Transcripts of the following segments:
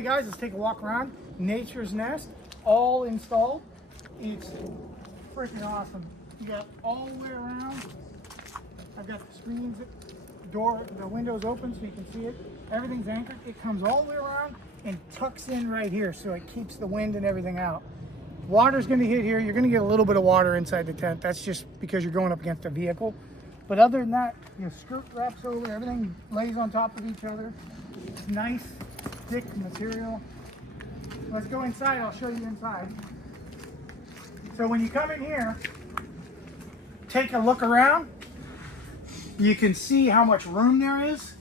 Okay guys, let's take a walk around. Nature's Nest, all installed. It's freaking awesome. You got all the way around. I've got the screens, the windows open so you can see it. Everything's anchored. It comes all the way around and tucks in right here so it keeps the wind and everything out. Water's going to hit here. You're going to get a little bit of water inside the tent. That's just because you're going up against a vehicle. But other than that, your skirt wraps over. Everything lays on top of each other. It's nice, thick material. Let's go inside. I'll show you inside. So when you come in here, take a look around. You can see how much room there is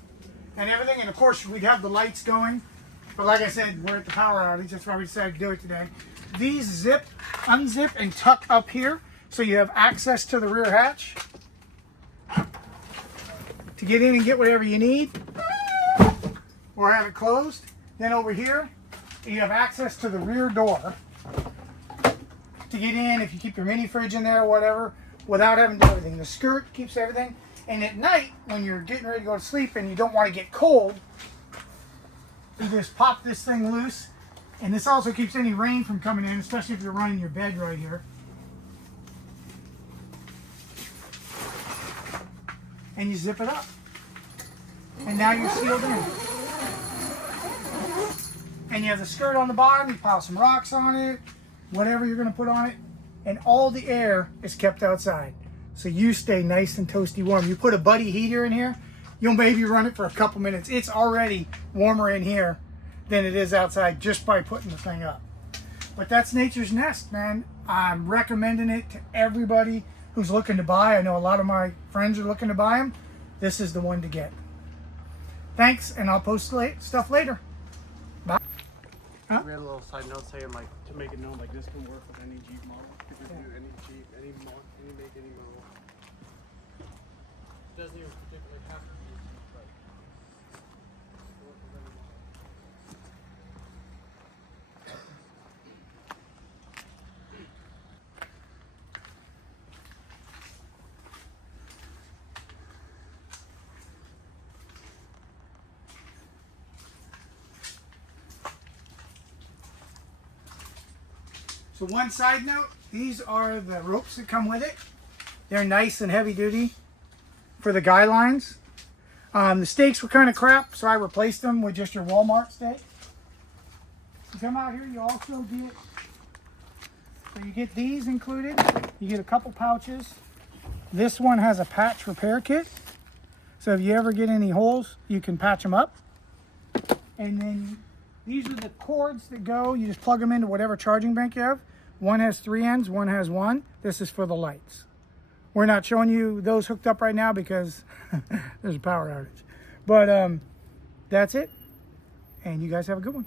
and everything. And of course, we'd have the lights going. But like I said, we're at the power outage. That's why we decided to do it today. These zip, unzip, and tuck up here. So you have access to the rear hatch to get in and get whatever you need or have it closed. Then over here, you have access to the rear door to get in if you keep your mini fridge in there or whatever without having to do everything. The skirt keeps everything. And at night, when you're getting ready to go to sleep and you don't want to get cold, you just pop this thing loose. And this also keeps any rain from coming in, especially if you're running your bed right here. And you zip it up. And now you're sealed in. And you have the skirt on the bottom, you pile some rocks on it, whatever you're going to put on it, and all the air is kept outside. So you stay nice and toasty warm. You put a buddy heater in here, you'll maybe run it for a couple minutes. It's already warmer in here than it is outside just by putting the thing up. But that's Nature's Nest, man. I'm recommending it to everybody who's looking to buy. I know a lot of my friends are looking to buy them. This is the one to get. Thanks, and I'll post stuff later. Bye. Huh? We had a little side note saying, like, to make it known, like, this can work with any Jeep model. You can do any Jeep, any model, any make, any model. It doesn't even particularly have to be a Jeep, but work with any model. So one side note, these are the ropes that come with it. They're nice and heavy duty for the guy lines. The stakes were kind of crap, so I replaced them with just your Walmart stake. You come out here, you also get, so you get these included. You get a couple pouches. This one has a patch repair kit. So if you ever get any holes, you can patch them up. And then these are the cords that go, you just plug them into whatever charging bank you have. One has 3 ends, one has 1. This is for the lights. We're not showing you those hooked up right now because there's a power outage. But that's it. And you guys have a good one.